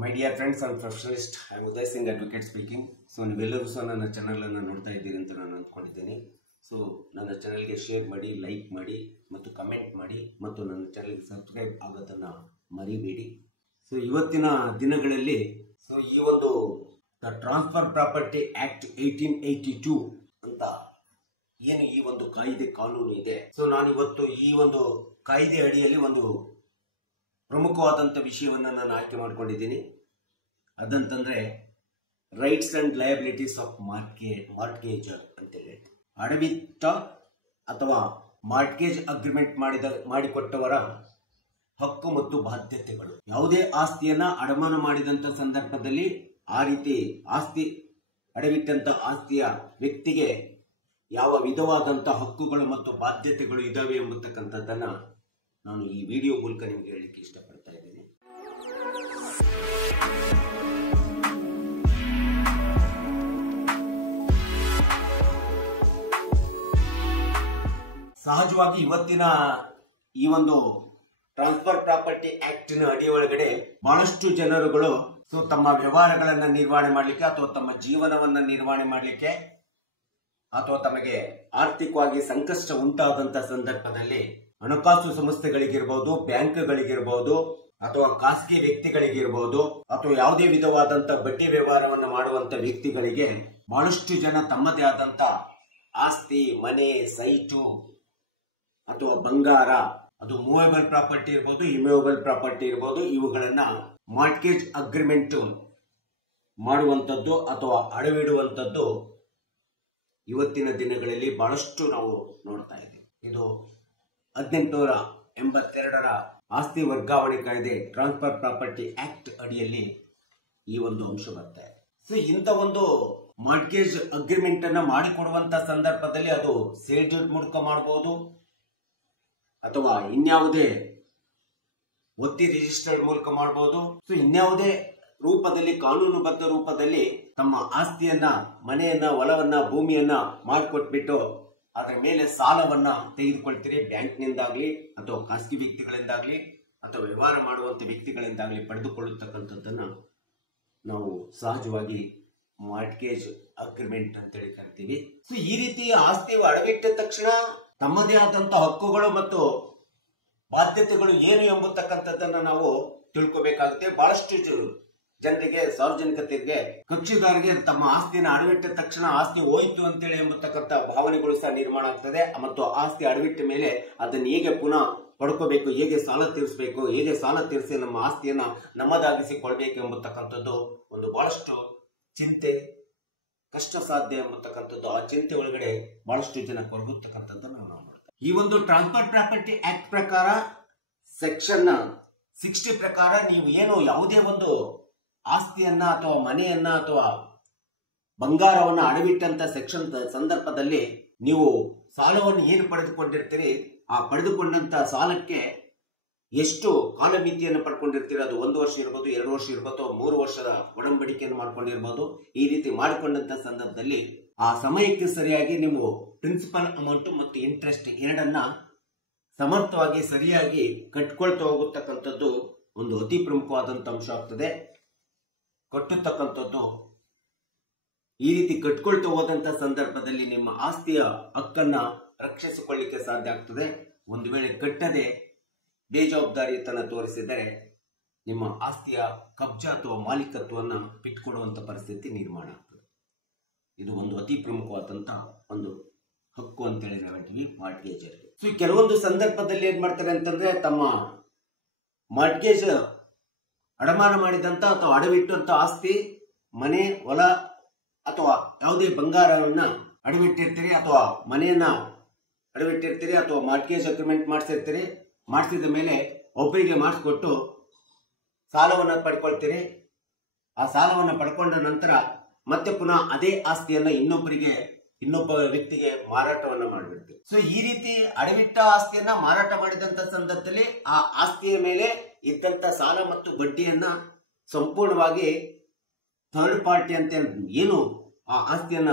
My dear friends, I am professionalist. I am Uday Singh, advocate speaking. So ನೀವೆಲ್ಲರೂ ಸಹ ನನ್ನ ಚಾನಲನ್ನು ನೋಡ್ತಾ ಇದ್ದೀರಿ ಅಂತ ನಾನು ಅಂದ್ಕೊಂಡಿದ್ದೀನಿ. ಸೊ ನನ್ನ ಚಾನಲ್ಗೆ ಶೇರ್ ಮಾಡಿ, ಲೈಕ್ ಮಾಡಿ ಮತ್ತು ಕಮೆಂಟ್ ಮಾಡಿ ಮತ್ತು ನನ್ನ ಚಾನಲ್ಗೆ ಸಬ್ಸ್ಕ್ರೈಬ್ ಆಗೋದನ್ನು ಮರಿಬೇಡಿ. ಸೊ ಇವತ್ತಿನ ದಿನಗಳಲ್ಲಿ ಈ ಒಂದು ದ ಟ್ರಾನ್ಸ್ಫರ್ ಪ್ರಾಪರ್ಟಿ ಆಕ್ಟ್ 1882 ಅಂತ ಏನು ಈ ಒಂದು ಕಾನೂನು ಇದೆ. ಸೊ ನಾನಿವತ್ತು ಈ ಒಂದು ಕಾಯ್ದೆ ಅಡಿಯಲ್ಲಿ ಒಂದು ಪ್ರಮುಖವಾದಂಥ ವಿಷಯವನ್ನು ನಾನು ಆಯ್ಕೆ ಮಾಡ್ಕೊಂಡಿದ್ದೀನಿ. ಅದಂತಂದ್ರೆ ರೈಟ್ಸ್ ಅಂಡ್ ಲಯಬಿಲಿಟೀಸ್ ಆಫ್ ಮಾರ್ಟ್ಗೇಜರ್ ಅಂತೇಳಿ. ಅಡವಿಟ್ಟ ಅಥವಾ ಮಾರ್ಟ್ಗೇಜ್ ಅಗ್ರಿಮೆಂಟ್ ಮಾಡಿಕೊಟ್ಟವರ ಹಕ್ಕು ಮತ್ತು ಬಾಧ್ಯತೆಗಳು. ಯಾವುದೇ ಆಸ್ತಿಯನ್ನ ಅಡಮಾನ ಮಾಡಿದಂತ ಸಂದರ್ಭದಲ್ಲಿ ಆ ರೀತಿ ಅಡವಿಟ್ಟಂತ ಆಸ್ತಿಯ ವ್ಯಕ್ತಿಗೆ ಯಾವ ವಿಧವಾದಂತ ಹಕ್ಕುಗಳು ಮತ್ತು ಬಾಧ್ಯತೆಗಳು ಇದಾವೆ ಎಂಬತಕ್ಕಂಥದ್ದನ್ನ ನಾನು ಈ ವಿಡಿಯೋ ಮೂಲಕ ನಿಮಗೆ ಹೇಳಲಿಕ್ಕೆ ಇಷ್ಟಪಡ್ತಾ ಇದ್ದೀನಿ. ಸಹಜವಾಗಿ ಇವತ್ತಿನ ಈ ಒಂದು ಟ್ರಾನ್ಸ್ಫರ್ ಪ್ರಾಪರ್ಟಿ ಆಕ್ಟ್ ನ ಅಡಿ ಒಳಗಡೆ ಬಹಳಷ್ಟು ಜನರುಗಳು ತಮ್ಮ ವ್ಯವಹಾರಗಳನ್ನ ನಿರ್ವಹಣೆ ಮಾಡಲಿಕ್ಕೆ ಅಥವಾ ತಮ್ಮ ಜೀವನವನ್ನ ನಿರ್ವಹಣೆ ಮಾಡಲಿಕ್ಕೆ ಅಥವಾ ತಮಗೆ ಆರ್ಥಿಕವಾಗಿ ಸಂಕಷ್ಟ ಉಂಟಾದಂತ ಸಂದರ್ಭದಲ್ಲಿ ಹಣಕಾಸು ಸಂಸ್ಥೆಗಳಿಗಿರ್ಬಹುದು, ಬ್ಯಾಂಕ್ಗಳಿಗಿರ್ಬಹುದು, ಅಥವಾ ಖಾಸಗಿ ವ್ಯಕ್ತಿಗಳಿಗಿರ್ಬಹುದು, ಅಥವಾ ಯಾವುದೇ ವಿಧವಾದಂತ ಬಡ್ಡಿ ವ್ಯವಹಾರವನ್ನು ಮಾಡುವಂತ ವ್ಯಕ್ತಿಗಳಿಗೆ ಬಹಳಷ್ಟು ಜನ ತಮ್ಮದೇ ಆದಂತ ಆಸ್ತಿ, ಮನೆ, ಸೈಟು ಅಥವಾ ಬಂಗಾರ, ಅದು ಮೂವೇಬಲ್ ಪ್ರಾಪರ್ಟಿ ಇರ್ಬೋದು, ಇಮೂವೇಬಲ್ ಪ್ರಾಪರ್ಟಿ ಇರ್ಬೋದು, ಇವುಗಳನ್ನ ಮಾರ್ಟ್ಗೇಜ್ ಅಗ್ರಿಮೆಂಟ್ ಮಾಡುವಂತದ್ದು ಅಥವಾ ಅಡವಿಡುವಂತದ್ದು ಇವತ್ತಿನ ದಿನಗಳಲ್ಲಿ ಬಹಳಷ್ಟು ನಾವು ನೋಡ್ತಾ ಇದ್ದೀವಿ. ಇದು 1882ರ ಆಸ್ತಿ ವರ್ಗಾವಣೆ ಕಾಯ್ದೆ ಟ್ರಾನ್ಸ್ಫರ್ ಪ್ರಾಪರ್ಟಿ ಆಕ್ಟ್ ಅಡಿಯಲ್ಲಿ ಈ ಒಂದು ಅಂಶ ಬರ್ತಾ ಇದೆ. ಸೊ ಇಂಥ ಒಂದು ಮಾರ್ಟ್ಗೇಜ್ ಅಗ್ರಿಮೆಂಟ್ ಅನ್ನ ಮಾಡಿಕೊಡುವಂತ ಸಂದರ್ಭದಲ್ಲಿ ಅದು ಸೇಲ್ ಡೀಡ್ ಮೂಲಕ ಮಾಡಬಹುದು ಅಥವಾ ಇನ್ಯಾವುದೇ ಒತ್ತಿ ರಿಜಿಸ್ಟರ್ಡ್ ಮೂಲಕ ಮಾಡಬಹುದು. ಸೊ ಇನ್ಯಾವುದೇ ರೂಪದಲ್ಲಿ, ಕಾನೂನುಬದ್ಧ ರೂಪದಲ್ಲಿ ತಮ್ಮ ಆಸ್ತಿಯನ್ನ, ಮನೆಯನ್ನ, ಹೊಲವನ್ನ, ಭೂಮಿಯನ್ನ ಮಾಡಿಕೊಟ್ಬಿಟ್ಟು ಅದರ ಮೇಲೆ ಸಾಲವನ್ನ ತೆಗೆದುಕೊಳ್ತೀರಿ. ಬ್ಯಾಂಕ್ನಿಂದಾಗ್ಲಿ ಅಥವಾ ಖಾಸಗಿ ವ್ಯಕ್ತಿಗಳಿಂದಾಗ್ಲಿ ಅಥವಾ ವ್ಯವಹಾರ ಮಾಡುವಂತ ವ್ಯಕ್ತಿಗಳಿಂದಾಗ್ಲಿ ಪಡೆದುಕೊಳ್ಳತಕ್ಕಂಥದ್ದನ್ನ ನಾವು ಸಹಜವಾಗಿ ಮಾರ್ಟ್ಗೇಜ್ ಅಗ್ರಿಮೆಂಟ್ ಅಂತೇಳಿ ಕರಿತೀವಿ. ಸೊ ಈ ರೀತಿ ಆಸ್ತಿ ಅಡವಿಟ್ಟ ತಕ್ಷಣ ತಮ್ಮದೇ ಆದಂತ ಹಕ್ಕುಗಳು ಮತ್ತು ಬಾಧ್ಯತೆಗಳು ಏನು ಎಂಬತಕ್ಕಂಥದ್ದನ್ನ ನಾವು ತಿಳ್ಕೋಬೇಕಾಗುತ್ತೆ. ಬಹಳಷ್ಟು ಜನರಿಗೆ, ಸಾರ್ವಜನಿಕರಿಗೆ, ಕಕ್ಷಿದಾರರಿಗೆ ತಮ್ಮ ಆಸ್ತಿಯನ್ನು ಅಡವಿಟ್ಟ ತಕ್ಷಣ ಆಸ್ತಿ ಹೋಯ್ತು ಅಂತೇಳಿ ಎಂಬತಕ್ಕಂಥ ಭಾವನೆಗಳು ಸಹ ನಿರ್ಮಾಣ ಆಗ್ತದೆ. ಮತ್ತು ಆಸ್ತಿ ಅಡವಿಟ್ಟ ಮೇಲೆ ಅದನ್ನು ಹೇಗೆ ಪುನಃ ಪಡ್ಕೋಬೇಕು, ಹೇಗೆ ಸಾಲ ತೀರಿಸಬೇಕು, ಹೇಗೆ ಸಾಲ ತೀರಿಸಿ ನಮ್ಮ ಆಸ್ತಿಯನ್ನ ನಮ್ಮದಾಗಿಸಿಕೊಳ್ಬೇಕು ಎಂಬತಕ್ಕಂಥದ್ದು ಒಂದು ಬಹಳಷ್ಟು ಚಿಂತೆ, ಕಷ್ಟ ಸಾಧ್ಯ ಎಂಬತಕ್ಕಂಥದ್ದು. ಆ ಚಿಂತೆ ಒಳಗಡೆ ಬಹಳಷ್ಟು ಜನ ಕೊರಗುತ್ತಕ್ಕಂಥದ್ದನ್ನು ನಾವು ನೋಡ್ತೇವೆ. ಈ ಒಂದು ಟ್ರಾನ್ಸ್ಫರ್ ಪ್ರಾಪರ್ಟಿ ಆಕ್ಟ್ ಪ್ರಕಾರ ಸೆಕ್ಷನ್ 60 ಪ್ರಕಾರ ನೀವು ಏನು ಯಾವುದೇ ಒಂದು ಆಸ್ತಿಯನ್ನ ಅಥವಾ ಮನೆಯನ್ನ ಅಥವಾ ಬಂಗಾರವನ್ನ ಅಡವಿಟ್ಟಂತ ಸೆಕ್ಷನ್ ಸಂದರ್ಭದಲ್ಲಿ ನೀವು ಸಾಲವನ್ನು ಏನು ಪಡೆದುಕೊಂಡಿರ್ತೀರಿ, ಆ ಪಡೆದುಕೊಂಡಂತ ಸಾಲಕ್ಕೆ ಎಷ್ಟು ಕಾಲಮಿತಿಯನ್ನು ಪಡ್ಕೊಂಡಿರ್ತೀರಿ, ಅದು 1 ವರ್ಷ ಇರ್ಬೋದು, 2 ವರ್ಷ ಇರ್ಬೋದು, 3 ವರ್ಷದ ಒಡಂಬಡಿಕೆಯನ್ನು ಮಾಡ್ಕೊಂಡಿರ್ಬೋದು. ಈ ರೀತಿ ಮಾಡಿಕೊಂಡಂತ ಸಂದರ್ಭದಲ್ಲಿ ಆ ಸಮಯಕ್ಕೆ ಸರಿಯಾಗಿ ನೀವು ಪ್ರಿನ್ಸಿಪಲ್ ಅಮೌಂಟ್ ಮತ್ತು ಇಂಟ್ರೆಸ್ಟ್ ಎರಡನ್ನ ಸಮರ್ಥವಾಗಿ ಸರಿಯಾಗಿ ಕಟ್ಕೊಳ್ತಾ ಹೋಗತಕ್ಕಂಥದ್ದು ಒಂದು ಅತಿ ಪ್ರಮುಖವಾದಂತ ಅಂಶ ಆಗ್ತದೆ. ಕಟ್ಟತಕ್ಕಂಥದ್ದು ಈ ರೀತಿ ಕಟ್ಕೊಳ್ತಾ ಹೋದಂತ ಸಂದರ್ಭದಲ್ಲಿ ನಿಮ್ಮ ಆಸ್ತಿಯ ಹಕ್ಕನ್ನ ರಕ್ಷಿಸಿಕೊಳ್ಳಿಕ್ಕೆ ಸಾಧ್ಯ ಆಗ್ತದೆ. ಒಂದು ವೇಳೆ ಕಟ್ಟದೆ ಬೇಜವಾಬ್ದಾರಿತನ ತೋರಿಸಿದರೆ ನಿಮ್ಮ ಆಸ್ತಿಯ ಕಬ್ಜಾ ಅಥವಾ ಮಾಲೀಕತ್ವವನ್ನು ಬಿಟ್ಕೊಡುವಂತ ಪರಿಸ್ಥಿತಿ ನಿರ್ಮಾಣ ಆಗ್ತದೆ. ಇದು ಒಂದು ಅತಿ ಪ್ರಮುಖವಾದಂತ ಒಂದು ಹಕ್ಕು ಅಂತೇಳಿ ನಾವು ಹೇಳ್ತೀವಿ ಮಾರ್ಟ್ಗೇಜರ್. ಸೊ ಕೆಲವೊಂದು ಸಂದರ್ಭದಲ್ಲಿ ಏನ್ ಮಾಡ್ತಾರೆ ಅಂತಂದ್ರೆ, ತಮ್ಮ ಮಾರ್ಟ್ಗೇಜ್ ಅಡಮಾನ ಮಾಡಿದಂತ ಅಥವಾ ಅಡವಿಟ್ಟಂತ ಆಸ್ತಿ, ಮನೆ, ಹೊಲ ಅಥವಾ ಯಾವುದೇ ಬಂಗಾರವನ್ನ ಅಡವಿಟ್ಟಿರ್ತೀರಿ ಅಥವಾ ಮನೆಯನ್ನ ಅಡವಿಟ್ಟಿರ್ತೀರಿ ಅಥವಾ ಮಾರ್ಟ್ಗೇಜ್ ಅಗ್ರಿಮೆಂಟ್ ಮಾಡಿಸಿರ್ತೀರಿ. ಮಾಡಿಸಿದ ಮೇಲೆ ಒಬ್ಬರಿಗೆ ಮಾಡಿಸ್ಕೊಟ್ಟು ಸಾಲವನ್ನ ಪಡ್ಕೊಳ್ತೀರಿ. ಆ ಸಾಲವನ್ನ ಪಡ್ಕೊಂಡ ನಂತರ ಮತ್ತೆ ಪುನಃ ಅದೇ ಆಸ್ತಿಯನ್ನ ಇನ್ನೊಬ್ಬ ವ್ಯಕ್ತಿಗೆ ಮಾರಾಟವನ್ನ ಮಾಡಿಬಿಡ್ತೀವಿ. ಸೊ ಈ ರೀತಿ ಅಡವಿಟ್ಟ ಆಸ್ತಿಯನ್ನ ಮಾರಾಟ ಮಾಡಿದಂತ ಸಂದರ್ಭದಲ್ಲಿ ಆ ಆಸ್ತಿಯ ಮೇಲೆ ಇದ್ದಂತ ಸಾಲ ಮತ್ತು ಬಡ್ಡಿಯನ್ನ ಸಂಪೂರ್ಣವಾಗಿ ಥರ್ಡ್ ಪಾರ್ಟಿ ಅಂತ ಏನು ಆ ಆಸ್ತಿಯನ್ನ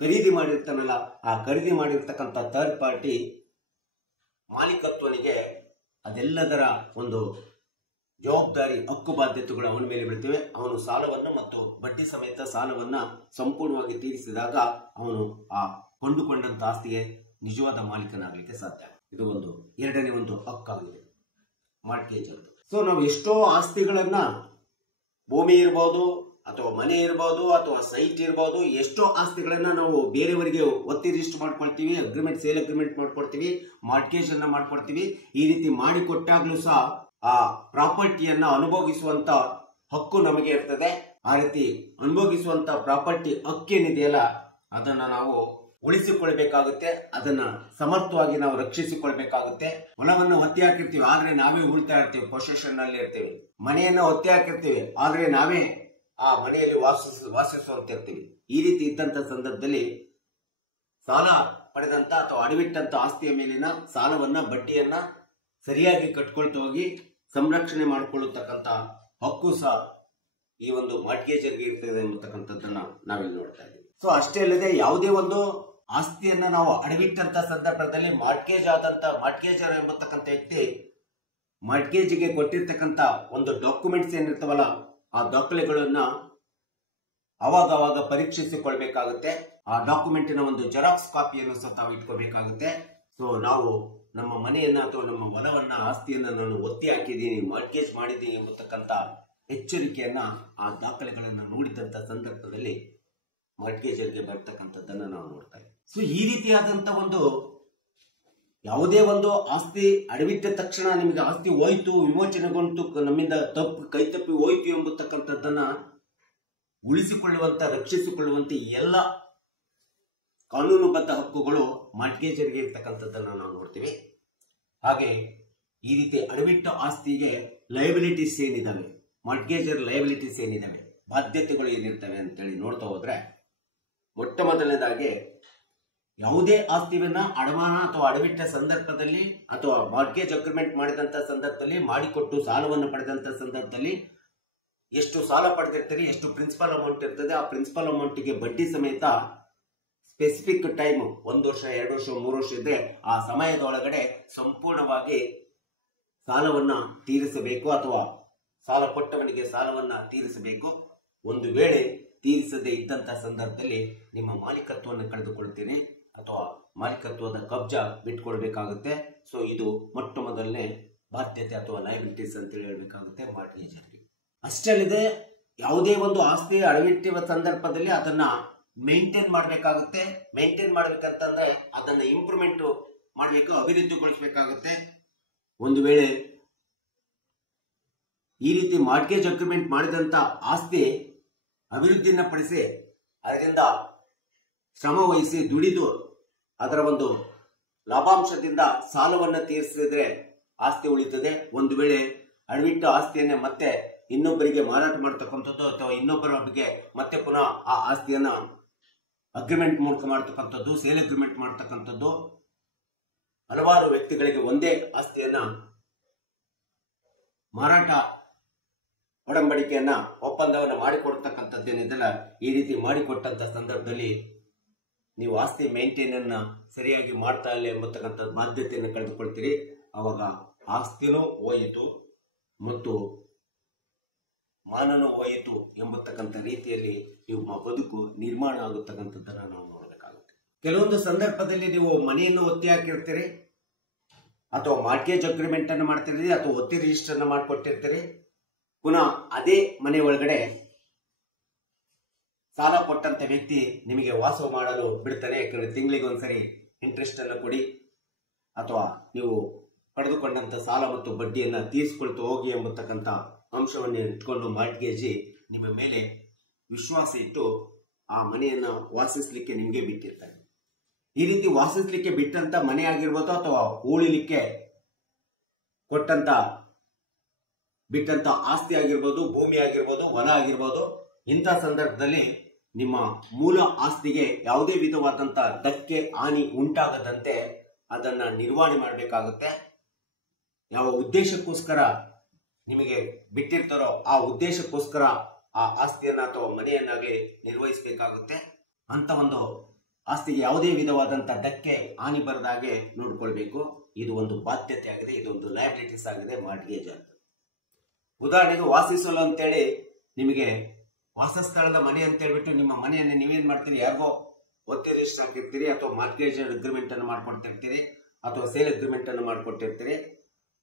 ಖರೀದಿ ಮಾಡಿರ್ತಾನಲ್ಲ, ಆ ಖರೀದಿ ಮಾಡಿರ್ತಕ್ಕಂಥ ಥರ್ಡ್ ಪಾರ್ಟಿ ಮಾಲೀಕತ್ವನಿಗೆ ಅದೆಲ್ಲದರ ಒಂದು ಜವಾಬ್ದಾರಿ, ಹಕ್ಕು ಬಾಧ್ಯತೆಗಳು ಅವನ ಮೇಲೆ ಬೀಳ್ತವೆ. ಅವನು ಸಾಲವನ್ನು ಮತ್ತು ಬಡ್ಡಿ ಸಮೇತ ಸಾಲವನ್ನ ಸಂಪೂರ್ಣವಾಗಿ ತೀರಿಸಿದಾಗ ಅವನು ಆ ಕೊಂಡುಕೊಂಡಂತ ಆಸ್ತಿಗೆ ನಿಜವಾದ ಮಾಲೀಕನಾಗಲಿಕ್ಕೆ ಸಾಧ್ಯ. ಇದು ಒಂದು ಎರಡನೇ ಒಂದು ಹಕ್ಕಾಗಿದೆ ಮಾರ್ಟ್ಗೇಜ್ ಅಂತ. ಸೊ ನಾವು ಎಷ್ಟೋ ಆಸ್ತಿಗಳನ್ನ, ಭೂಮಿ ಇರ್ಬೋದು ಅಥವಾ ಮನೆ ಇರ್ಬೋದು ಅಥವಾ ಸೈಟ್ ಇರ್ಬೋದು, ಎಷ್ಟೋ ಆಸ್ತಿಗಳನ್ನ ನಾವು ಬೇರೆಯವರಿಗೆ ಒತ್ತಿ ರಿಜಿಸ್ಟರ್ ಮಾಡ್ಕೊಳ್ತೀವಿ, ಅಗ್ರಿಮೆಂಟ್, ಸೇಲ್ ಅಗ್ರಿಮೆಂಟ್ ಮಾಡ್ಕೊಡ್ತೀವಿ, ಮಾರ್ಟ್ಗೇಜ್ ಅನ್ನ ಮಾಡ್ಕೊಡ್ತೀವಿ. ಈ ರೀತಿ ಮಾಡಿಕೊಟ್ಟಾಗ್ಲೂ ಸಹ ಆ ಪ್ರಾಪರ್ಟಿಯನ್ನ ಅನುಭವಿಸುವಂತ ಹಕ್ಕು ನಮಗೆ ಇರ್ತದೆ. ಆ ರೀತಿ ಅನುಭವಿಸುವಂತ ಪ್ರಾಪರ್ಟಿ ಹಕ್ಕೇನಿದೆಯಲ್ಲ ಅದನ್ನ ನಾವು ಉಳಿಸಿಕೊಳ್ಬೇಕಾಗುತ್ತೆ. ಅದನ್ನ ಸಮರ್ಥವಾಗಿ ನಾವು ರಕ್ಷಿಸಿಕೊಳ್ಬೇಕಾಗುತ್ತೆ. ಹೊಲವನ್ನು ಒತ್ತಿ ಹಾಕಿರ್ತೀವಿ, ಆದ್ರೆ ನಾವೇ ಉಳ್ತಾ ಇರ್ತೀವಿ, ಪೊಸೆಷನ್ ನಲ್ಲಿ ಇರ್ತೀವಿ. ಮನೆಯನ್ನ ಒತ್ತಿ ಹಾಕಿರ್ತೀವಿ, ಆದ್ರೆ ನಾವೇ ಆ ಮನೆಯಲ್ಲಿ ವಾಸಿಸುವಂತಿರ್ತೀವಿ. ಈ ರೀತಿ ಇದ್ದಂತ ಸಂದರ್ಭದಲ್ಲಿ ಸಾಲ ಪಡೆದಂತ ಅಥವಾ ಅಡವಿಟ್ಟಂತ ಆಸ್ತಿಯ ಮೇಲಿನ ಸಾಲವನ್ನ, ಬಡ್ಡಿಯನ್ನ ಸರಿಯಾಗಿ ಕಟ್ಕೊಳ್ತಾ ಹೋಗಿ ಸಂರಕ್ಷಣೆ ಮಾಡಿಕೊಳ್ಳತಕ್ಕಂತ ಹಕ್ಕು ಸಹ ಈ ಒಂದು ಮಾರ್ಟ್ಗೇಜರ್ಗೆ ಇರ್ತದೆ ಎಂಬತಕ್ಕಂಥದ್ದನ್ನ ನಾವಿಲ್ಲಿ ನೋಡ್ತಾ ಇದ್ದೀವಿ. ಸೊ ಅಷ್ಟೇ ಅಲ್ಲದೆ ಯಾವುದೇ ಒಂದು ಆಸ್ತಿಯನ್ನ ನಾವು ಅಡವಿಟ್ಟಂತ ಸಂದರ್ಭದಲ್ಲಿ ಮಾರ್ಟ್ಗೇಜರ್ ಎಂಬತಕ್ಕಂಥ ವ್ಯಕ್ತಿ ಮಾರ್ಟ್ಗೇಜ್ಗೆ ಕೊಟ್ಟಿರ್ತಕ್ಕಂಥ ಒಂದು ಡಾಕ್ಯುಮೆಂಟ್ಸ್ ಏನಿರ್ತಾವಲ್ಲ ಆ ದಾಖಲೆಗಳನ್ನ ಅವಾಗ ಪರೀಕ್ಷಿಸಿಕೊಳ್ಬೇಕಾಗುತ್ತೆ. ಆ ಡಾಕ್ಯುಮೆಂಟಿನ ಒಂದು ಜೆರಾಕ್ಸ್ ಕಾಪಿಯನ್ನು ಸಹ ತಾವು ಇಟ್ಕೋಬೇಕಾಗುತ್ತೆ. ಸೊ ನಾವು ನಮ್ಮ ಮನೆಯನ್ನ ಅಥವಾ ನಮ್ಮ ಹೊಲವನ್ನ, ಆಸ್ತಿಯನ್ನ ನಾನು ಒತ್ತಿ ಹಾಕಿದ್ದೀನಿ, ಮಾರ್ಟ್ಗೇಜ್ ಮಾಡಿದ್ದೀನಿ ಎಂಬತಕ್ಕಂಥ ಎಚ್ಚರಿಕೆಯನ್ನ ಆ ದಾಖಲೆಗಳನ್ನು ನೋಡಿದಂತ ಸಂದರ್ಭದಲ್ಲಿ ಮಾರ್ಟ್ಗೇಜರ್ಗೆ ಬರ್ತಕ್ಕಂಥದ್ದನ್ನ ನಾವು ನೋಡ್ತಾ ಇದ್ದೀವಿ. ಸೊ ಈ ರೀತಿಯಾದಂತ ಒಂದು ಯಾವುದೇ ಒಂದು ಆಸ್ತಿ ಅಡವಿಟ್ಟ ತಕ್ಷಣ ನಿಮಗೆ ಆಸ್ತಿ ಹೋಯ್ತು, ವಿಮೋಚನೆಗೊಂಡು ನಮ್ಮಿಂದ ಕೈ ತಪ್ಪಿ ಹೋಯ್ತು ಎಂಬತಕ್ಕಂಥದ್ದನ್ನ ಉಳಿಸಿಕೊಳ್ಳುವಂತ, ರಕ್ಷಿಸಿಕೊಳ್ಳುವಂತ ಎಲ್ಲ ಕಾನೂನುಬದ್ಧ ಹಕ್ಕುಗಳು ಮಾರ್ಟ್ಗೇಜರ್ಗೆ ಇರ್ತಕ್ಕಂಥದ್ದನ್ನ ನಾವು ನೋಡ್ತೀವಿ. ಹಾಗೆ ಈ ರೀತಿ ಅಡವಿಟ್ಟ ಆಸ್ತಿಗೆ ಲಯಬಿಲಿಟೀಸ್ ಏನಿದಾವೆ, ಮಾರ್ಟ್ಗೇಜರ್ ಲಯಬಿಲಿಟೀಸ್ ಏನಿದಾವೆ, ಬಾಧ್ಯತೆಗಳು ಏನಿರ್ತವೆ ಅಂತೇಳಿ ನೋಡ್ತಾ ಹೋದ್ರೆ, ಮೊಟ್ಟ ಮೊದಲನೇದಾಗಿ ಯಾವುದೇ ಆಸ್ತಿಯನ್ನ ಅಡಮಾನ ಅಥವಾ ಅಡವಿಟ್ಟ ಸಂದರ್ಭದಲ್ಲಿ ಅಥವಾ ಮಾರ್ಟ್ಗೇಜ್ ಅಗ್ರಿಮೆಂಟ್ ಮಾಡಿದಂತ ಸಂದರ್ಭದಲ್ಲಿ, ಮಾಡಿಕೊಟ್ಟು ಸಾಲವನ್ನು ಪಡೆದಂತ ಸಂದರ್ಭದಲ್ಲಿ ಎಷ್ಟು ಸಾಲ ಪಡೆದಿರ್ತೀರಿ, ಎಷ್ಟು ಪ್ರಿನ್ಸಿಪಲ್ ಅಮೌಂಟ್ ಇರ್ತದೆ, ಆ ಪ್ರಿನ್ಸಿಪಲ್ ಅಮೌಂಟ್ಗೆ ಬಡ್ಡಿ ಸಮೇತ ಸ್ಪೆಸಿಫಿಕ್ ಟೈಮ್ 1 ವರ್ಷ 2 ವರ್ಷ 3 ವರ್ಷ ಇದ್ರೆ ಆ ಸಮಯದೊಳಗಡೆ ಸಂಪೂರ್ಣವಾಗಿ ಸಾಲವನ್ನ ತೀರಿಸಬೇಕು ಅಥವಾ ಸಾಲ ಕೊಟ್ಟವನಿಗೆ ಸಾಲವನ್ನ ತೀರಿಸಬೇಕು. ಒಂದು ವೇಳೆ ತೀರಿಸದೇ ಇದ್ದಂತ ಸಂದರ್ಭದಲ್ಲಿ ನಿಮ್ಮ ಮಾಲೀಕತ್ವವನ್ನು ಕಳೆದುಕೊಳ್ತೀರಿ ಅಥವಾ ಮಾಲೀಕತ್ವದ ಕಬ್ಜಾ ಬಿಟ್ಕೊಳ್ಬೇಕಾಗುತ್ತೆ. ಸೊ ಇದು ಮೊಟ್ಟ ಮೊದಲನೇ ಬಾಧ್ಯತೆ ಅಥವಾ ಲಯಬಿಲಿಟೀಸ್ ಅಂತ ಹೇಳ್ಬೇಕಾಗುತ್ತೆ ಮಾರ್ಟ್ಗೇಜರ್ಗೆ. ಅಷ್ಟೇ ಅಲ್ಲದೆ ಯಾವುದೇ ಒಂದು ಆಸ್ತಿ ಅಡವಿಟ್ಟಿರುವ ಸಂದರ್ಭದಲ್ಲಿ ಅದನ್ನ ಮೇಂಟೈನ್ ಮಾಡಬೇಕಾಗುತ್ತೆ. ಮೇಂಟೈನ್ ಮಾಡ್ಬೇಕಂತಂದ್ರೆ ಅದನ್ನ ಇಂಪ್ರೂವ್ಮೆಂಟ್ ಮಾಡಬೇಕು, ಅಭಿವೃದ್ಧಿಗೊಳಿಸಬೇಕಾಗುತ್ತೆ. ಒಂದು ವೇಳೆ ಈ ರೀತಿ ಮಾರ್ಟ್ಗೇಜ್ ಅಗ್ರಿಮೆಂಟ್ ಮಾಡಿದಂತ ಆಸ್ತಿ ಅಭಿವೃದ್ಧಿನ ಪಡಿಸಿ ಅದರಿಂದ ಶ್ರಮ ವಹಿಸಿ ದುಡಿದು ಅದರ ಒಂದು ಲಾಭಾಂಶದಿಂದ ಸಾಲವನ್ನ ತೀರಿಸಿದ್ರೆ ಆಸ್ತಿ ಉಳಿತದೆ. ಒಂದು ವೇಳೆ ಅಡವಿಟ್ಟ ಆಸ್ತಿಯನ್ನೇ ಮತ್ತೆ ಇನ್ನೊಬ್ಬರಿಗೆ ಮಾರಾಟ ಮಾಡತಕ್ಕಂಥದ್ದು ಅಥವಾ ಇನ್ನೊಬ್ಬರಿಗೆ ಮತ್ತೆ ಪುನಃ ಆ ಆಸ್ತಿಯನ್ನ ಅಗ್ರಿಮೆಂಟ್ ಮೂಲಕ ಮಾಡತಕ್ಕಂಥದ್ದು, ಸೇಲ್ ಅಗ್ರಿಮೆಂಟ್ ಮಾಡತಕ್ಕಂಥದ್ದು, ಹಲವಾರು ವ್ಯಕ್ತಿಗಳಿಗೆ ಒಂದೇ ಆಸ್ತಿಯನ್ನ ಮಾರಾಟ ಒಡಂಬಡಿಕೆಯನ್ನ, ಒಪ್ಪಂದವನ್ನ ಮಾಡಿಕೊಡ್ತಕ್ಕಂಥದ್ದೇನಿದೆಯಲ್ಲ, ಈ ರೀತಿ ಮಾಡಿಕೊಟ್ಟಂತ ಸಂದರ್ಭದಲ್ಲಿ ನೀವು ಆಸ್ತಿ ಮೇಂಟೈನ್ ಅನ್ನ ಸರಿಯಾಗಿ ಮಾಡ್ತಾ ಇಲ್ಲ ಎಂಬತಕ್ಕಂಥ ಬಾಧ್ಯತೆಯನ್ನು ಕಳೆದುಕೊಳ್ತೀರಿ. ಅವಾಗ ಆಸ್ತಿನೂ ಹೋಯಿತು ಮತ್ತು ಮಾನನೂ ಹೋಯಿತು ಎಂಬತಕ್ಕಂಥ ರೀತಿಯಲ್ಲಿ ನಿಮ್ಮ ಬದುಕು ನಿರ್ಮಾಣ ಆಗುತ್ತಕ್ಕಂಥದ್ದನ್ನ ನಾವು ನೋಡಬೇಕಾಗುತ್ತೆ. ಕೆಲವೊಂದು ಸಂದರ್ಭದಲ್ಲಿ ನೀವು ಮನೆಯನ್ನು ಒತ್ತಿ ಹಾಕಿರ್ತೀರಿ ಅಥವಾ ಮಾರ್ಟ್ಗೇಜ್ ಅಗ್ರಿಮೆಂಟ್ ಅನ್ನು ಮಾಡ್ತಿರ್ತೀರಿ ಅಥವಾ ಒತ್ತಿ ರಿಜಿಸ್ಟರ್ ಅನ್ನು ಮಾಡಿಕೊಟ್ಟಿರ್ತೀರಿ. ಪುನಃ ಅದೇ ಮನೆ ಒಳಗಡೆ ಸಾಲ ಕೊಟ್ಟಂತ ವ್ಯಕ್ತಿ ನಿಮಗೆ ವಾಸ ಮಾಡಲು ಬಿಡ್ತಾನೆ. ಯಾಕಂದ್ರೆ ತಿಂಗಳಿಗೆ ಒಂದ್ಸರಿ ಇಂಟ್ರೆಸ್ಟ್ ಅನ್ನು ಕೊಡಿ ಅಥವಾ ನೀವು ಪಡೆದುಕೊಂಡಂತ ಸಾಲ ಮತ್ತು ಬಡ್ಡಿಯನ್ನ ತೀರಿಸಿಕೊಳ್ತಾ ಹೋಗಿ ಎಂಬತಕ್ಕಂಥ ಅಂಶವನ್ನು ಇಟ್ಕೊಂಡು ಮಾರ್ಟ್ಗೇಜಿ ನಿಮ್ಮ ಮೇಲೆ ವಿಶ್ವಾಸ ಇಟ್ಟು ಆ ಮನೆಯನ್ನ ವಾಸಿಸ್ಲಿಕ್ಕೆ ನಿಮಗೆ ಬಿಟ್ಟಿರ್ತಾರೆ. ಈ ರೀತಿ ವಾಸಿಸ್ಲಿಕ್ಕೆ ಬಿಟ್ಟಂತ ಮನೆ ಆಗಿರ್ಬೋದು ಅಥವಾ ಉಳಿಲಿಕ್ಕೆ ಕೊಟ್ಟಂತ ಬಿಟ್ಟಂತ ಆಸ್ತಿ ಆಗಿರ್ಬೋದು, ಭೂಮಿ ಆಗಿರ್ಬೋದು, ಹೊಲ ಆಗಿರ್ಬೋದು, ಇಂಥ ಸಂದರ್ಭದಲ್ಲಿ ನಿಮ್ಮ ಮೂಲ ಆಸ್ತಿಗೆ ಯಾವುದೇ ವಿಧವಾದಂತ ಧಕ್ಕೆ ಹಾನಿ ಉಂಟಾಗದಂತೆ ಅದನ್ನ ನಿರ್ವಹಣೆ ಮಾಡಬೇಕಾಗುತ್ತೆ. ಯಾವ ಉದ್ದೇಶಕ್ಕೋಸ್ಕರ ನಿಮಗೆ ಬಿಟ್ಟಿರ್ತಾರೋ ಆ ಉದ್ದೇಶಕ್ಕೋಸ್ಕರ ಆ ಆಸ್ತಿಯನ್ನ ಅಥವಾ ಮನೆಯನ್ನಾಗಲಿ ನಿರ್ವಹಿಸಬೇಕಾಗುತ್ತೆ. ಅಂತ ಒಂದು ಆಸ್ತಿಗೆ ಯಾವುದೇ ವಿಧವಾದಂತ ಧಕ್ಕೆ ಹಾನಿ ಬರದಾಗೆ ನೋಡ್ಕೊಳ್ಬೇಕು. ಇದು ಒಂದು ಬಾಧ್ಯತೆ ಆಗಿದೆ, ಇದೊಂದು ಲಯಬಿಲಿಟೀಸ್ ಆಗಿದೆ ಮಾರ್ಟ್ಗೇಜ್ ಅಂತ. ಉದಾಹರಣೆಗೆ ವಾಸಿಸಲು ಅಂತೇಳಿ ನಿಮಗೆ ವಾಸಸ್ಥಳದ ಮನೆ ಅಂತ ಹೇಳ್ಬಿಟ್ಟು ನಿಮ್ಮ ಮನೆಯನ್ನು ನೀವೇನ್ ಮಾಡ್ತೀರಿ, ಯಾರಿಗೋ ಒತ್ತಿ ರಿಜಿಸ್ಟರ್ ಹಾಕಿರ್ತೀರಿ, ಅಥವಾ ಮಾರ್ಗೇಜ್ ಅಗ್ರಿಮೆಂಟ್ ಅನ್ನು ಮಾಡ್ಕೊಡ್ತಿರ್ತೀರಿ, ಅಥವಾ ಸೇಲ್ ಅಗ್ರಿಮೆಂಟ್ ಅನ್ನು ಮಾಡ್ಕೊಟ್ಟಿರ್ತೀರಿ.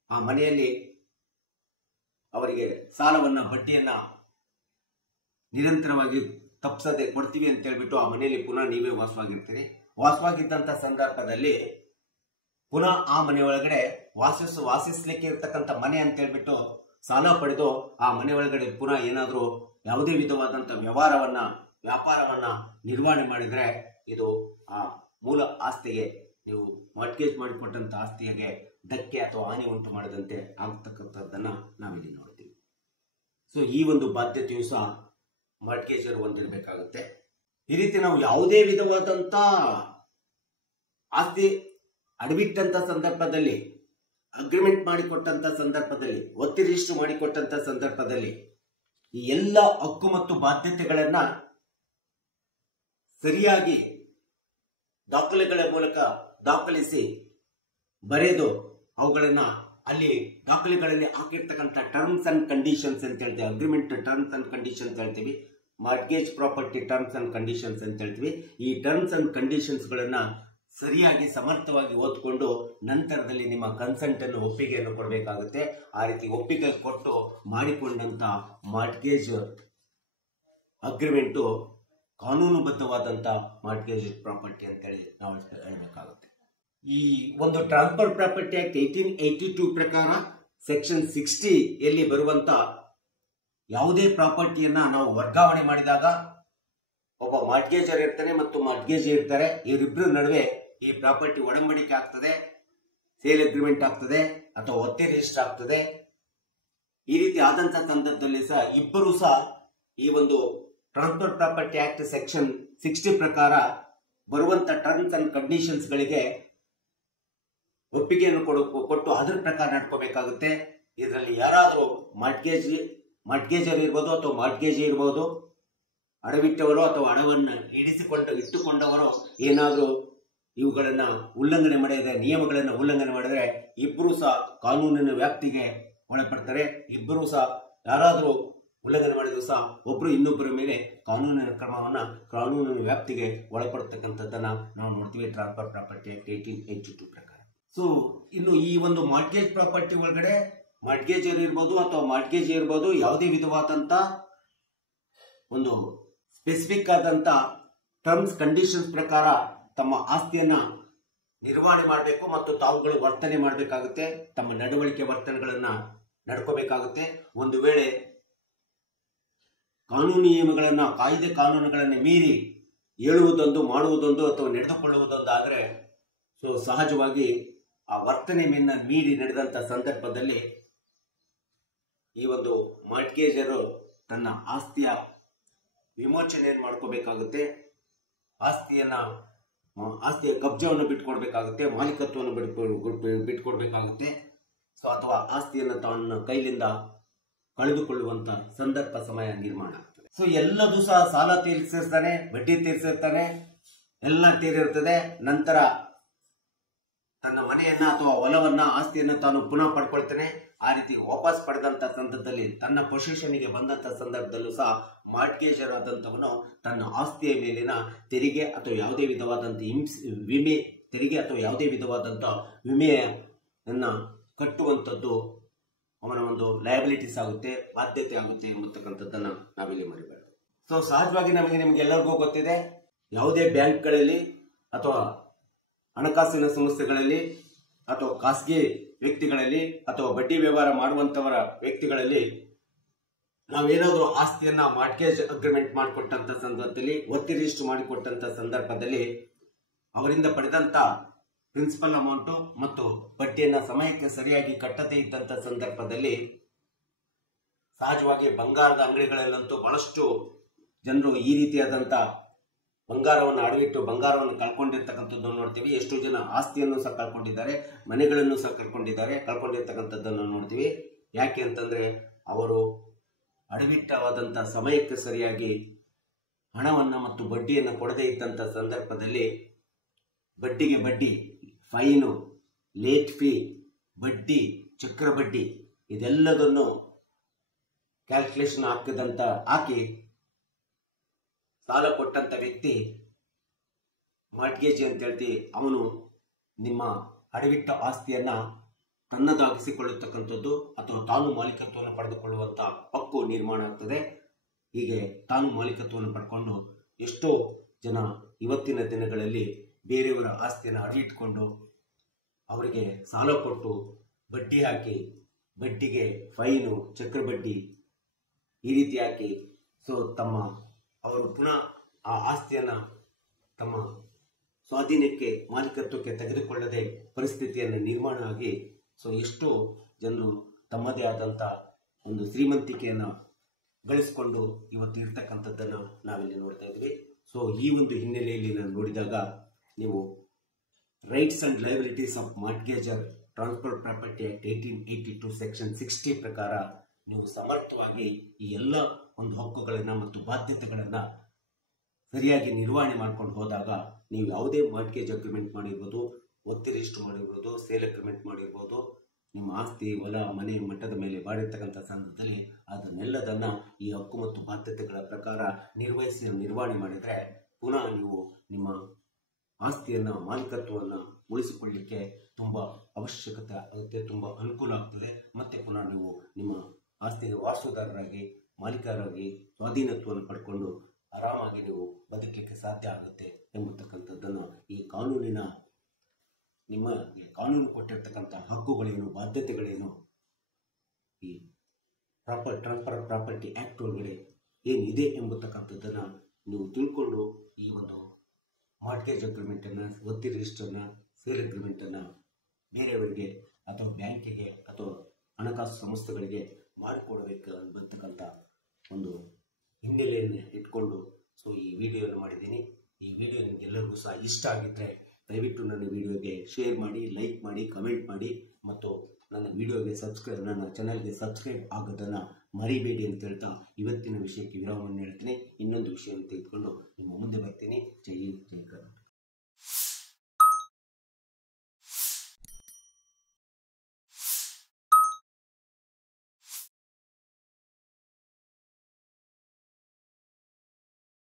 ಆ ಮನೆಯಲ್ಲಿ ಅವರಿಗೆ ಸಾಲವನ್ನ ಬಡ್ಡಿಯನ್ನ ನಿರಂತರವಾಗಿ ತಪ್ಪಿಸದೆ ಕೊಡ್ತೀವಿ ಅಂತ ಹೇಳ್ಬಿಟ್ಟು ಆ ಮನೆಯಲ್ಲಿ ಪುನಃ ನೀವೇ ವಾಸವಾಗಿರ್ತೀರಿ. ವಾಸವಾಗಿದ್ದಂತ ಸಂದರ್ಭದಲ್ಲಿ ಪುನಃ ಆ ಮನೆ ಒಳಗಡೆ ವಾಸಿಸ್ಲಿಕ್ಕೆ ಇರ್ತಕ್ಕಂಥ ಮನೆ ಅಂತ ಹೇಳ್ಬಿಟ್ಟು ಸಾಲ ಪಡೆದು ಆ ಮನೆ ಒಳಗಡೆ ಪುನಃ ಏನಾದ್ರೂ ಯಾವುದೇ ವಿಧವಾದಂತ ವ್ಯಾಪಾರವನ್ನ ನಿರ್ವಹಣೆ ಮಾಡಿದ್ರೆ ಇದು ಆ ಮೂಲ ಆಸ್ತಿಗೆ, ನೀವು ಮಾರ್ಟ್ಗೇಜ್ ಮಾಡಿಕೊಟ್ಟಂತ ಆಸ್ತಿಗೆ ಧಕ್ಕೆ ಅಥವಾ ಹಾನಿ ಉಂಟು ಮಾಡದಂತೆ ಆಗ್ತಕ್ಕಂಥದ್ದನ್ನ ನಾವಿಲ್ಲಿ ನೋಡ್ತೀವಿ. ಸೊ ಈ ಒಂದು ಬಾಧ್ಯತೆಯು ಸಹ ಮಾರ್ಟ್ಗೇಜರ್ ಹೊಂದಿರಬೇಕಾಗುತ್ತೆ. ಈ ರೀತಿ ನಾವು ಯಾವುದೇ ವಿಧವಾದಂತ ಆಸ್ತಿ ಅಡವಿಟ್ಟಂತ ಸಂದರ್ಭದಲ್ಲಿ, ಅಗ್ರಿಮೆಂಟ್ ಮಾಡಿಕೊಟ್ಟಂತ ಸಂದರ್ಭದಲ್ಲಿ, ಒತ್ತಿ ರಿಜಿಸ್ಟರ್ ಮಾಡಿಕೊಟ್ಟಂತ ಸಂದರ್ಭದಲ್ಲಿ ಈ ಎಲ್ಲ ಹಕ್ಕು ಮತ್ತು ಬಾಧ್ಯತೆಗಳನ್ನ ಸರಿಯಾಗಿ ದಾಖಲೆಗಳ ಮೂಲಕ ದಾಖಲಿಸಿ ಬರೆದು ಅವುಗಳನ್ನ ಅಲ್ಲಿ ದಾಖಲೆಗಳಲ್ಲಿ ಹಾಕಿರ್ತಕ್ಕಂಥ ಟರ್ಮ್ಸ್ ಅಂಡ್ ಕಂಡೀಷನ್ಸ್ ಅಂತ ಹೇಳ್ತೀವಿ. ಅಗ್ರಿಮೆಂಟ್ ಟರ್ಮ್ಸ್ ಅಂಡ್ ಕಂಡೀಷನ್ಸ್ ಹೇಳ್ತೀವಿ, mortgage property terms and conditions ಅಂತ ಹೇಳ್ತೀವಿ. ಈ ಟರ್ಮ್ಸ್ ಅಂಡ್ ಕಂಡೀಷನ್ಸ್ ಗಳನ್ನ ಸರಿಯಾಗಿ ಸಮರ್ಥವಾಗಿ ಓದ್ಕೊಂಡು ನಂತರದಲ್ಲಿ ನಿಮ್ಮ ಕನ್ಸೆಂಟ್ ಅನ್ನು, ಒಪ್ಪಿಗೆಯನ್ನು ಕೊಡಬೇಕಾಗುತ್ತೆ. ಆ ರೀತಿ ಒಪ್ಪಿಗೆ ಕೊಟ್ಟು ಮಾಡಿಕೊಂಡಂತ ಮಾರ್ಟ್ಗೇಜ್ ಅಗ್ರಿಮೆಂಟು ಕಾನೂನುಬದ್ಧವಾದಂತ ಮಾರ್ಟ್ಗೇಜ್ ಪ್ರಾಪರ್ಟಿ ಅಂತೇಳಿ ನಾವು ಹೇಳಬೇಕಾಗುತ್ತೆ. ಈ ಒಂದು ಟ್ರಾನ್ಸ್ಫರ್ ಪ್ರಾಪರ್ಟಿ ಆಕ್ಟ್ 1882 ಪ್ರಕಾರ ಸೆಕ್ಷನ್ 60 ಯಲ್ಲಿ ಬರುವಂತ ಯಾವುದೇ ಪ್ರಾಪರ್ಟಿಯನ್ನ ನಾವು ವರ್ಗಾವಣೆ ಮಾಡಿದಾಗ ಒಬ್ಬ ಮಾರ್ಟ್ಗೇಜರ್ ಇರ್ತಾನೆ ಮತ್ತು ಮಾರ್ಟ್ಗೇಜ್ ಇರ್ತಾರೆ, ಇವರಿಬ್ಬರ ನಡುವೆ ಈ ಪ್ರಾಪರ್ಟಿ ಒಡಂಬಡಿಕೆ ಆಗ್ತದೆ, ಸೇಲ್ ಅಗ್ರಿಮೆಂಟ್ ಆಗ್ತದೆ ಅಥವಾ ಒತ್ತಿ ರಿಜಿಸ್ಟರ್ ಆಗ್ತದೆ. ಈ ರೀತಿ ಆದಂತ ಸಂದರ್ಭದಲ್ಲಿ ಸಹ ಇಬ್ಬರು ಸಹ ಈ ಒಂದು ಟ್ರಾನ್ಸ್ಫರ್ ಪ್ರಾಪರ್ಟಿ ಆಕ್ಟ್ ಸೆಕ್ಷನ್ 60 ಪ್ರಕಾರ ಬರುವಂತ ಟರ್ಮ್ಸ್ ಅಂಡ್ ಕಂಡೀಷನ್ಸ್ ಗಳಿಗೆ ಒಪ್ಪಿಗೆಯನ್ನು ಕೊಟ್ಟು ಅದರ ಪ್ರಕಾರ ನಡ್ಕೋಬೇಕಾಗುತ್ತೆ. ಇದರಲ್ಲಿ ಯಾರಾದರೂ ಮಾರ್ಟ್ಗೇಜರ್ ಇರ್ಬೋದು ಅಥವಾ ಮಾರ್ಟ್ಗೇಜ್ ಇರ್ಬೋದು, ಅಡವಿಟ್ಟವರು ಅಥವಾ ಹಣವನ್ನು ಇಟ್ಟುಕೊಂಡವರು ಏನಾದರೂ ಇವುಗಳನ್ನ ಉಲ್ಲಂಘನೆ ಮಾಡಿದರೆ, ನಿಯಮಗಳನ್ನು ಉಲ್ಲಂಘನೆ ಮಾಡಿದರೆ ಇಬ್ಬರು ಸಹ ಕಾನೂನಿನ ವ್ಯಾಪ್ತಿಗೆ ಒಳಪಡ್ತಾರೆ. ಇಬ್ಬರು ಸಹ ಯಾರಾದರೂ ಉಲ್ಲಂಘನೆ ಮಾಡಿದ್ರು ಸಹ ಒಬ್ರು ಇನ್ನೊಬ್ಬರ ಮೇಲೆ ಕಾನೂನಿನ ವ್ಯಾಪ್ತಿಗೆ ಒಳಪಡ್ತಕ್ಕಂಥದ್ದನ್ನ ನಾವು ನೋಡ್ತೀವಿ ಟ್ರಾನ್ಸ್ಫರ್ ಪ್ರಾಪರ್ಟಿ ಆಕ್ಟ್ 1882 ಪ್ರಕಾರ. ಸೊ ಇನ್ನು ಈ ಒಂದು ಮಾರ್ಟ್ಗೇಜ್ ಪ್ರಾಪರ್ಟಿ ಒಳಗಡೆ ಮಾರ್ಟ್ಗೇಜರ್ ಇರ್ಬೋದು ಅಥವಾ ಮಾರ್ಟ್ಗೇಜ್ ಇರ್ಬೋದು, ಯಾವುದೇ ವಿಧವಾದಂತ ಒಂದು ಸ್ಪೆಸಿಫಿಕ್ ಆದಂತ ಟರ್ಮ್ಸ್ ಕಂಡೀಷನ್ಸ್ ಪ್ರಕಾರ ತಮ್ಮ ಆಸ್ತಿಯನ್ನ ನಿರ್ವಹಣೆ ಮಾಡಬೇಕು ಮತ್ತು ತಾವುಗಳು ವರ್ತನೆ ಮಾಡಬೇಕಾಗುತ್ತೆ, ತಮ್ಮ ನಡವಳಿಕೆ ವರ್ತನೆಗಳನ್ನ ನಡ್ಕೋಬೇಕಾಗುತ್ತೆ. ಒಂದು ವೇಳೆ ಕಾನೂನು ನಿಯಮಗಳನ್ನ, ಕಾಯ್ದೆ ಕಾನೂನುಗಳನ್ನ ಮೀರಿ ಹೇಳುವುದೊಂದು, ಮಾಡುವುದೊಂದು ಅಥವಾ ನಡೆದುಕೊಳ್ಳುವುದೊಂದು ಆದರೆ ಸೊ ಸಹಜವಾಗಿ ಆ ವರ್ತನೆಯನ್ನ ಮೀರಿ ನಡೆದಂತ ಸಂದರ್ಭದಲ್ಲಿ ಈ ಒಂದು ಮಾರ್ಟ್ಗೇಜರು ತನ್ನ ಆಸ್ತಿಯ ವಿಮೋಚನೆಯನ್ನು ಮಾಡ್ಕೋಬೇಕಾಗುತ್ತೆ, ಆಸ್ತಿಯ ಕಬ್ಜವನ್ನು ಬಿಟ್ಕೊಡ್ಬೇಕಾಗುತ್ತೆ, ಮಾಲೀಕತ್ವವನ್ನು ಬಿಟ್ಕೊಡ್ಬೇಕಾಗುತ್ತೆ. ಸೊ ಅಥವಾ ಆಸ್ತಿಯನ್ನು ತನ್ನ ಕೈಲಿಂದ ಕಳೆದುಕೊಳ್ಳುವಂತ ಸಂದರ್ಭ ಸಮಯ ನಿರ್ಮಾಣ ಆಗ್ತದೆ. ಸೊ ಎಲ್ಲದೂ ಸಹ ಸಾಲ ತೀರಿಸಿರ್ತಾನೆ, ಬಡ್ಡಿ ತೀರಿಸಿರ್ತಾನೆ, ಎಲ್ಲ ತೀರಿರ್ತದೆ. ನಂತರ ತನ್ನ ಮನೆಯನ್ನ ಅಥವಾ ಹೊಲವನ್ನ, ಆಸ್ತಿಯನ್ನ ತಾನು ಪುನಃ ಪಡ್ಕೊಳ್ತಾನೆ. ಆ ರೀತಿ ವಾಪಸ್ ಪಡೆದಂತ ಸಂದರ್ಭದಲ್ಲಿ, ತನ್ನ ಪೊಸಿಷನ್ಗೆ ಬಂದಂತ ಸಂದರ್ಭದಲ್ಲೂ ಸಹ ಮಾರ್ಟ್ಗೇಜರ್ ಆದಂತವನು ತನ್ನ ಆಸ್ತಿಯ ಮೇಲಿನ ತೆರಿಗೆ ಅಥವಾ ಯಾವುದೇ ವಿಧವಾದಂತ ತೆರಿಗೆ ಅಥವಾ ಯಾವುದೇ ವಿಧವಾದಂತ ವಿಮೆಯನ್ನ ಕಟ್ಟುವಂಥದ್ದು ಅವನ ಒಂದು ಲಯಬಿಲಿಟೀಸ್ ಆಗುತ್ತೆ, ಬಾಧ್ಯತೆ ಆಗುತ್ತೆ ಎಂಬತಕ್ಕಂಥದ್ದನ್ನ ನಾವಿಲ್ಲಿ ಮರಿಬಾರ್ದು. ಸೊ ಸಹಜವಾಗಿ ನಿಮಗೆ ಎಲ್ಲರಿಗೂ ಗೊತ್ತಿದೆ, ಯಾವುದೇ ಬ್ಯಾಂಕ್ಗಳಲ್ಲಿ ಅಥವಾ ಹಣಕಾಸಿನ ಸಂಸ್ಥೆಗಳಲ್ಲಿ ಅಥವಾ ಖಾಸಗಿ ವ್ಯಕ್ತಿಗಳಲ್ಲಿ ಅಥವಾ ಬಡ್ಡಿ ವ್ಯವಹಾರ ಮಾಡುವಂತವರ ವ್ಯಕ್ತಿಗಳಲ್ಲಿ ನಾವೇನಾದ್ರೂ ಆಸ್ತಿಯನ್ನ ಮಾರ್ಟ್ಗೇಜ್ ಅಗ್ರಿಮೆಂಟ್ ಮಾಡಿಕೊಟ್ಟಂತ ಸಂದರ್ಭದಲ್ಲಿ, ಒತ್ತಿ ರಿಜಿಸ್ಟರ್ ಮಾಡಿಕೊಟ್ಟಂತ ಸಂದರ್ಭದಲ್ಲಿ ಅವರಿಂದ ಪಡೆದಂತ ಪ್ರಿನ್ಸಿಪಲ್ ಅಮೌಂಟ್ ಮತ್ತು ಬಡ್ಡಿಯನ್ನ ಸಮಯಕ್ಕೆ ಸರಿಯಾಗಿ ಕಟ್ಟದೇ ಇದ್ದಂತ ಸಂದರ್ಭದಲ್ಲಿ ಸಹಜವಾಗಿ ಬಂಗಾರದ ಅಂಗಡಿಗಳಲ್ಲಂತೂ ಬಹಳಷ್ಟು ಜನರು ಈ ರೀತಿಯಾದಂತ ಬಂಗಾರವನ್ನು ಅಡವಿಟ್ಟು ಬಂಗಾರವನ್ನು ಕಳ್ಕೊಂಡಿರ್ತಕ್ಕಂಥದ್ದು ನೋಡ್ತೀವಿ. ಎಷ್ಟು ಜನ ಆಸ್ತಿಯನ್ನು ಸಹ ಕಳ್ಕೊಂಡಿದ್ದಾರೆ, ಮನೆಗಳನ್ನು ಸಹ ಕಳ್ಕೊಂಡಿರ್ತಕ್ಕಂಥದ್ದನ್ನು ನೋಡ್ತೀವಿ. ಯಾಕೆ ಅಂತಂದ್ರೆ ಅವರು ಅಡವಿಟ್ಟವಾದಂಥ ಸಮಯಕ್ಕೆ ಸರಿಯಾಗಿ ಹಣವನ್ನು ಮತ್ತು ಬಡ್ಡಿಯನ್ನು ಕೊಡದೇ ಇದ್ದಂಥ ಸಂದರ್ಭದಲ್ಲಿ ಬಡ್ಡಿಗೆ ಬಡ್ಡಿ, ಫೈನು, ಲೇಟ್ ಫೀ, ಬಡ್ಡಿ, ಚಕ್ರ ಬಡ್ಡಿ ಇದೆಲ್ಲದನ್ನು ಕ್ಯಾಲ್ಕುಲೇಷನ್ ಹಾಕಿ ಸಾಲ ಕೊಟ್ಟಂತ ವ್ಯಕ್ತಿ ಮಾರ್ಟ್ಗೇಜ್ ಅಂತ ಹೇಳ್ತೀವಿ, ಅವನು ನಿಮ್ಮ ಅಡವಿಟ್ಟ ಆಸ್ತಿಯನ್ನ ತನ್ನದಾಗಿಸಿಕೊಳ್ಳತಕ್ಕಂಥದ್ದು ಅಥವಾ ತಾನು ಮಾಲೀಕತ್ವವನ್ನು ಪಡೆದುಕೊಳ್ಳುವಂತ ಹಕ್ಕು ನಿರ್ಮಾಣ ಆಗ್ತದೆ. ಹೀಗೆ ತಾನು ಮಾಲೀಕತ್ವವನ್ನು ಪಡ್ಕೊಂಡು ಎಷ್ಟೋ ಜನ ಇವತ್ತಿನ ದಿನಗಳಲ್ಲಿ ಬೇರೆಯವರ ಆಸ್ತಿಯನ್ನು ಅಡಿಯಿಟ್ಕೊಂಡು ಅವರಿಗೆ ಸಾಲ ಕೊಟ್ಟು ಬಡ್ಡಿ ಹಾಕಿ, ಬಡ್ಡಿಗೆ ಫೈನು, ಚಕ್ರ ಬಡ್ಡಿ ಈ ರೀತಿ ಹಾಕಿ ಅವರು ಪುನಃ ಆ ಆಸ್ತಿಯನ್ನ ತಮ್ಮ ಸ್ವಾಧೀನಕ್ಕೆ, ಮಾಲೀಕತ್ವಕ್ಕೆ ತೆಗೆದುಕೊಳ್ಳದೆ ಪರಿಸ್ಥಿತಿಯನ್ನು ನಿರ್ಮಾಣ ಆಗಿ ಎಷ್ಟೋ ಜನರು ತಮ್ಮದೇ ಆದಂತ ಒಂದು ಶ್ರೀಮಂತಿಕೆಯನ್ನು ಗಳಿಸಿಕೊಂಡು ಇವತ್ತು ಇರ್ತಕ್ಕಂಥದ್ದನ್ನು ನಾವಿಲ್ಲಿ ನೋಡ್ತಾ ಇದ್ವಿ. ಈ ಒಂದು ಹಿನ್ನೆಲೆಯಲ್ಲಿ ನಾನು ನೋಡಿದಾಗ ನೀವು rights and liabilities of mortgager transfer property act 1882 section 60 ಪ್ರಕಾರ ನೀವು ಸಮರ್ಥವಾಗಿ ಈ ಎಲ್ಲ ಒಂದು ಹಕ್ಕುಗಳನ್ನು ಮತ್ತು ಬಾಧ್ಯತೆಗಳನ್ನು ಸರಿಯಾಗಿ ನಿರ್ವಹಣೆ ಮಾಡ್ಕೊಂಡು ಹೋದಾಗ ನೀವು ಯಾವುದೇ ಮಾರ್ಟ್ಗೇಜ್ ಅಗ್ರಿಮೆಂಟ್ ಮಾಡಿರ್ಬೋದು, ಒತ್ತಿ ರಿಜಿಸ್ಟರ್ ಮಾಡಿರ್ಬೋದು, ಸೇಲ್ ಅಗ್ರಿಮೆಂಟ್ ಮಾಡಿರ್ಬೋದು, ನಿಮ್ಮ ಆಸ್ತಿ, ಹೊಲ, ಮನೆ ಮಟ್ಟದ ಮೇಲೆ ಮಾಡಿರ್ತಕ್ಕಂಥ ಸಂದರ್ಭದಲ್ಲಿ ಅದನ್ನೆಲ್ಲದನ್ನ ಈ ಹಕ್ಕು ಮತ್ತು ಬಾಧ್ಯತೆಗಳ ಪ್ರಕಾರ ನಿರ್ವಹಣೆ ಮಾಡಿದರೆ ಪುನಃ ನೀವು ನಿಮ್ಮ ಆಸ್ತಿಯನ್ನ, ಮಾಲೀಕತ್ವವನ್ನು ಉಳಿಸಿಕೊಳ್ಳಲಿಕ್ಕೆ ತುಂಬಾ ಅವಶ್ಯಕತೆ ಆಗುತ್ತೆ, ತುಂಬಾ ಅನುಕೂಲ ಆಗ್ತದೆ. ಮತ್ತೆ ಪುನಃ ನೀವು ನಿಮ್ಮ ಆಸ್ತಿಗೆ ವಾರಸುದಾರರಾಗಿ, ಮಾಲೀಕರಾಗಿ ಸ್ವಾಧೀನತ್ವವನ್ನು ಪಡ್ಕೊಂಡು ಆರಾಮಾಗಿ ನೀವು ಬದುಕಲಿಕ್ಕೆ ಸಾಧ್ಯ ಆಗುತ್ತೆ ಎಂಬತಕ್ಕಂಥದ್ದನ್ನು ಈ ಕಾನೂನು ಕೊಟ್ಟಿರ್ತಕ್ಕಂಥ ಹಕ್ಕುಗಳೇನು, ಬಾಧ್ಯತೆಗಳೇನು, ಈ ಟ್ರಾನ್ಸ್ಫರ್ ಪ್ರಾಪರ್ಟಿ ಆಕ್ಟ್ ಒಳಗಡೆ ಏನಿದೆ ಎಂಬತಕ್ಕಂಥದ್ದನ್ನು ನೀವು ತಿಳ್ಕೊಂಡು ಈ ಒಂದು ಮಾರ್ಟ್ಗೇಜ್ ಅಗ್ರಿಮೆಂಟನ್ನು, ಒತ್ತಿ ರಿಜಿಸ್ಟರ್ನ, ಸೇಲ್ ಅಗ್ರಿಮೆಂಟನ್ನು ಬೇರೆಯವರಿಗೆ ಅಥವಾ ಬ್ಯಾಂಕಿಗೆ ಅಥವಾ ಹಣಕಾಸು ಸಂಸ್ಥೆಗಳಿಗೆ ಮಾಡಿಕೊಡಬೇಕು ಅನ್ನತಕ್ಕಂಥ ಒಂದು ಹಿನ್ನೆಲೆಯನ್ನು ಇಟ್ಕೊಂಡು ಈ ವಿಡಿಯೋನ ಮಾಡಿದ್ದೀನಿ. ಈ ವಿಡಿಯೋ ನಿಮಗೆಲ್ಲರಿಗೂ ಸಹ ಇಷ್ಟ ಆಗಿದ್ದರೆ ದಯವಿಟ್ಟು ನನ್ನ ವಿಡಿಯೋಗೆ ಶೇರ್ ಮಾಡಿ, ಲೈಕ್ ಮಾಡಿ, ಕಮೆಂಟ್ ಮಾಡಿ ಮತ್ತು ನನ್ನ ಚಾನಲ್ಗೆ ಸಬ್ಸ್ಕ್ರೈಬ್ ಆಗೋದನ್ನು ಮರಿಬೇಡಿ ಅಂತ ಹೇಳ್ತಾ ಇವತ್ತಿನ ವಿಷಯಕ್ಕೆ ವಿರಾಮವನ್ನು ಹೇಳ್ತೀನಿ. ಇನ್ನೊಂದು ವಿಷಯವನ್ನು ತೆಗೆದುಕೊಂಡು ನಿಮ್ಮ ಮುಂದೆ ಬರ್ತೀನಿ. ಜೈ ಹಿಂದ್, ಜೈ ಕರ್ನಾಟಕ.